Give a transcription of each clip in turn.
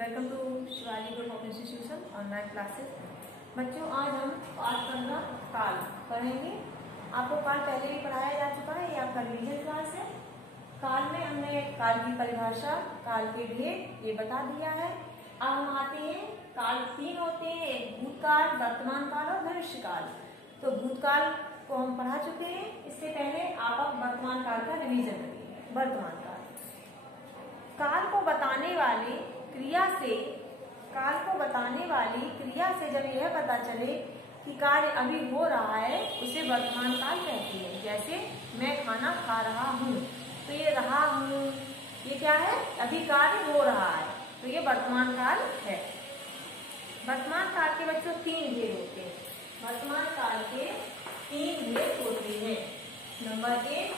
Welcome to Shivaji group of institution online classes. बच्चों, आज हम पाठ 15 काल पढ़ेंगे। आपको काल पहले भी पढ़ाया जा चुका है, ये आपका रिवीजन क्लास है। काल में हमने काल की परिभाषा, काल के भेद ये बता दिया है। अब हम आते हैं, काल 3 होते हैं, एक भूतकाल, वर्तमान काल और भविष्य काल। तो भूतकाल को हम पढ़ा चुके हैं। इससे पहले आप अब वर्तमान काल का रिवीजन करिए। वर्तमान काल काल को बताने वाली क्रिया से जब यह पता चले कि कार्य अभी हो रहा है, उसे वर्तमान काल कहते हैं। जैसे मैं खाना खा रहा हूँ, तो ये रहा हूँ, ये क्या है? अभी कार्य हो रहा है, तो ये वर्तमान काल है। वर्तमान काल के बच्चों 3 भेद होते हैं। वर्तमान काल के 3 भेद होते हैं। नंबर 1,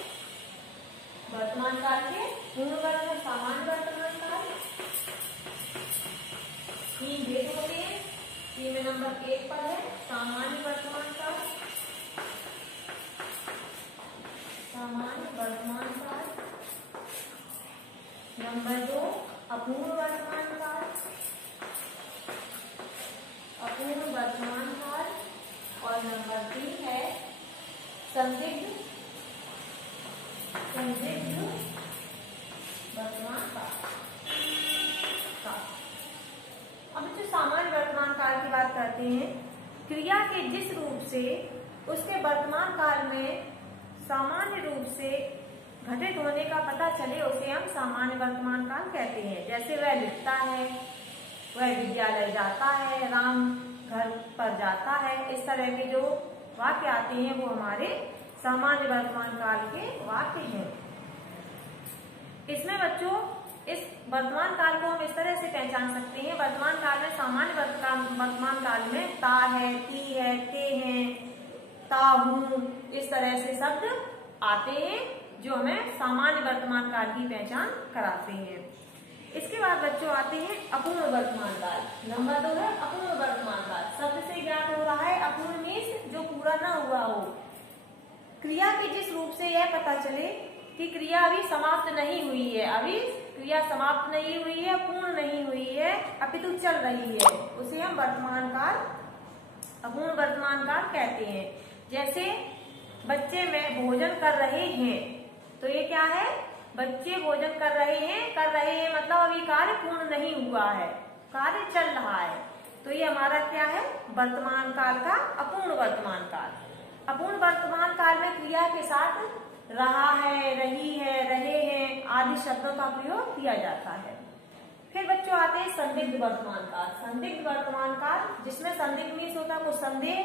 वर्तमान काल के पूर्ण वर्तमान, सामान्य वर्तमान काल। 3 भेद होते हैं। 3 में नंबर 1 पर है सामान्य वर्तमान काल। सामान्य वर्तमान काल। नंबर 2, अपूर्ण वर्तमान काल। अपूर्ण वर्तमान काल। और नंबर 3 है संदिग्ध वर्तमान काल। अब जो सामान्य वर्तमान काल की बात करते हैं, क्रिया के जिस रूप से उसके वर्तमान काल में सामान्य रूप से घटित होने का पता चले, उसे हम सामान्य वर्तमान काल कहते हैं। जैसे वह लिखता है, वह विद्यालय जाता है, राम घर पर जाता है, इस तरह के जो वाक्य आते हैं वो हमारे सामान्य वर्तमान काल के वाक्य हैं। इसमें बच्चों इस वर्तमान काल को हम इस तरह से पहचान सकते हैं। वर्तमान काल में, सामान्य वर्तमान काल में ता है, ती है, ते हैं, ता हूं, इस तरह से शब्द आते हैं जो हमें सामान्य वर्तमान काल की पहचान कराते हैं। इसके बाद बच्चों आते हैं अपूर्ण वर्तमान काल। नंबर 2 है अपूर्ण वर्तमान काल। शब्द से ज्ञात हो रहा है, अपूर्ण मीन्स जो पूरा ना हुआ हो। क्रिया के जिस रूप से यह पता चले कि क्रिया अभी समाप्त नहीं हुई है, अभी क्रिया समाप्त नहीं हुई है, पूर्ण नहीं हुई है, अपितु चल रही है, उसे हम वर्तमान काल, अपूर्ण वर्तमान काल कहते हैं। जैसे बच्चे में भोजन कर रहे हैं, तो ये क्या है? बच्चे भोजन कर रहे हैं मतलब अभी कार्य पूर्ण नहीं हुआ है, कार्य चल रहा है, तो ये हमारा क्या है? वर्तमान काल का अपूर्ण वर्तमान काल। अपूर्ण वर्तमान काल में क्रिया के साथ रहा है, रही है, रहे हैं आदि शब्दों का प्रयोग किया जाता है। फिर बच्चों आते हैं संदिग्ध वर्तमान काल। संदिग्ध वर्तमान काल, जिसमें संदिग्ध मीन्स होता है कुछ संदेह।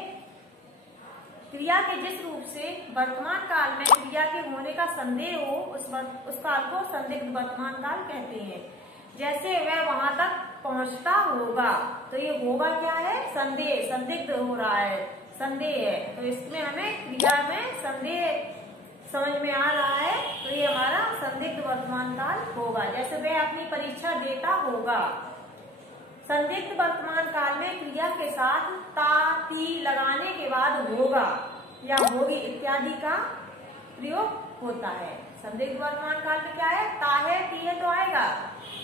क्रिया के जिस रूप से वर्तमान काल में क्रिया के होने का संदेह हो, उस काल को संदिग्ध वर्तमान काल कहते हैं। जैसे वह वहां तक पहुंचता होगा, तो ये होगा क्या है? संदेह, संदिग्ध हो रहा है, संदेह है, तो इसमें हमें क्रिया में संदेह समझ में आ रहा है, तो ये हमारा संदिग्ध वर्तमान काल होगा। जैसे वह अपनी परीक्षा देता होगा। संदिग्ध वर्तमान काल में क्रिया के साथ ता, ती लगाने के बाद होगा या होगी इत्यादि का प्रयोग होता है। संदिग्ध वर्तमान काल में क्या है? ता है, ती है तो आएगा,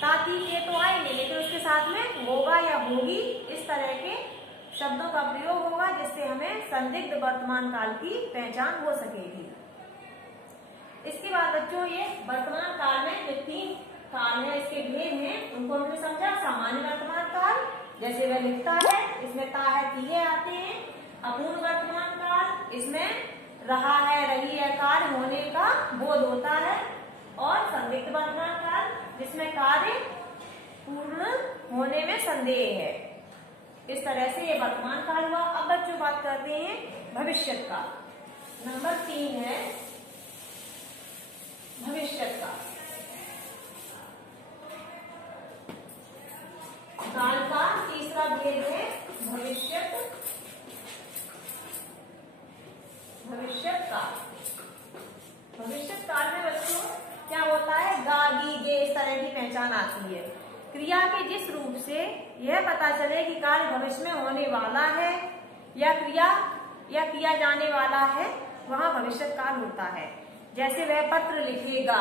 ता, ती, ते तो आएंगे, लेकिन उसके साथ में होगा या होगी इस तरह के शब्दों का प्रयोग होगा, जिससे हमें संदिग्ध वर्तमान काल की पहचान हो सकेगी। इसके बाद बच्चों ये वर्तमान काल में जो 3 काल है, इसके भेद हैं, उनको हमने समझा। सामान्य वर्तमान काल, जैसे वह लिखता है, इसमें ता है, ती है आते हैं। अपूर्ण वर्तमान काल, इसमें रहा है, रही है, कार्य होने का बोध होता है। और संदिग्ध वर्तमान काल, जिसमें कार्य पूर्ण होने में संदेह है। इस तरह से ये वर्तमान काल हुआ। अब बच्चों बात करते हैं भविष्य काल। नंबर 3 है भविष्य काल। काल का तीसरा भेद है भविष्य काल। भविष्य काल में बच्चों क्या होता है? गा, गी, गे इस तरह की पहचान आती है। क्रिया के जिस रूप से यह पता चले कि कार्य भविष्य में होने वाला है या किया जाने वाला है, वहां भविष्य काल होता है। जैसे वह पत्र लिखेगा,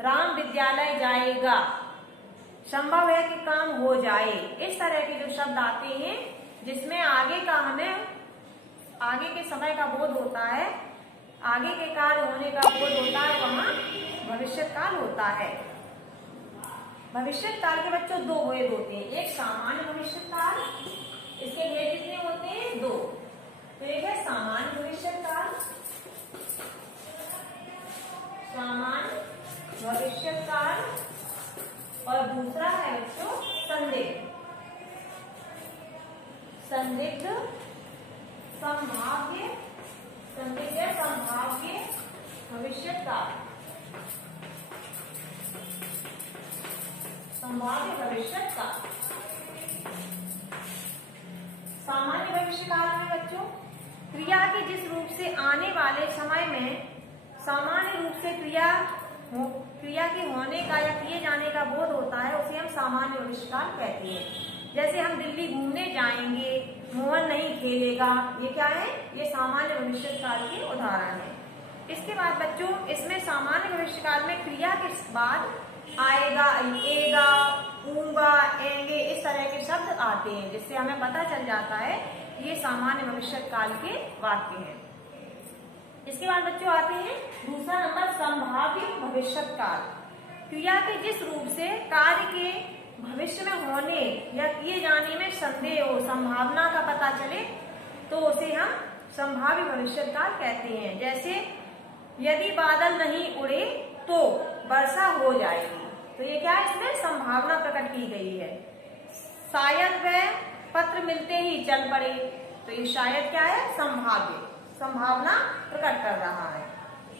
राम विद्यालय जाएगा, संभव है कि काम हो जाए, इस तरह के जो शब्द आते हैं जिसमें आगे का हमें आगे के समय का बोध होता है, आगे के काल होने का बोध होता है, वहां भविष्य काल होता है। भविष्य काल के बच्चों दो भेद होते हैं, एक सामान्य भविष्य काल, इसके भेद कितने होते हैं? दो। तो एक है सामान्य भविष्य काल, सामान्य भविष्य काल, और दूसरा है बच्चों संदिग्ध, संदिग्ध संभाव्य, संदिग्ध संभाव्य भविष्य काल, संभाव्य भविष्य काल। सामान्य भविष्य काल में बच्चों क्रिया के जिस रूप से आने वाले समय में सामान्य रूप से क्रिया के होने का या किए जाने का बोध होता है, उसे हम सामान्य भविष्य काल कहते हैं। जैसे हम दिल्ली घूमने जाएंगे, मोहन नहीं खेलेगा, ये क्या है? ये सामान्य भविष्य काल के उदाहरण है। इसके बाद बच्चों इसमें सामान्य भविष्य काल में क्रिया के बाद आएगा, एगा, ऊंगा, एंगे, इस तरह के शब्द आते हैं, जिससे हमें पता चल जाता है ये सामान्य भविष्य काल के वाक्य हैं। इसके बाद बच्चों आते हैं दूसरा नंबर संभाव्य भविष्य काल। क्रिया के जिस रूप से कार्य के भविष्य में होने या किए जाने में संदेह हो, संभावना का पता चले, तो उसे हम संभाव्य भविष्य काल कहते हैं। जैसे यदि बादल नहीं उड़े तो वर्षा हो जाएगी, तो ये क्या है? इसमें संभावना प्रकट की गई है। शायद वह पत्र मिलते ही चल पड़े, तो ये शायद क्या है? संभाव्य, संभावना प्रकट कर रहा है।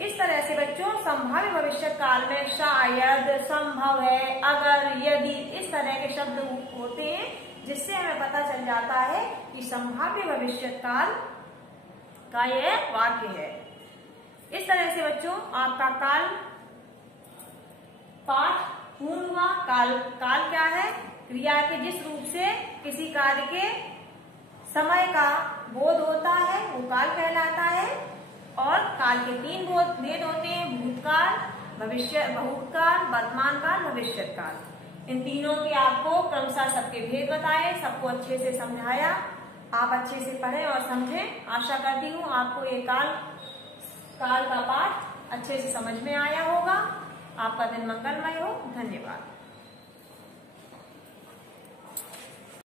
इस तरह से बच्चों संभाव्य भविष्य काल में शायद, संभव है, अगर, यदि, इस तरह के शब्द होते हैं, जिससे हमें पता चल जाता है कि संभाव्य भविष्य काल का यह वाक्य है। इस तरह से बच्चों आपका काल पाठ पूर्ण हुआ। काल क्या है? क्रिया के जिस रूप से किसी कार्य के समय का बोध होता है वो काल कहलाता है। और काल के तीन भेद होते हैं, भूतकाल, भूतकाल, वर्तमान काल, भविष्य काल। इन तीनों के आपको क्रमशः सबके भेद बताए, सबको अच्छे से समझाया। आप अच्छे से पढ़ें और समझें। आशा करती हूँ आपको ये काल का पाठ अच्छे से समझ में आया होगा। आपका दिन मंगलमय हो। धन्यवाद।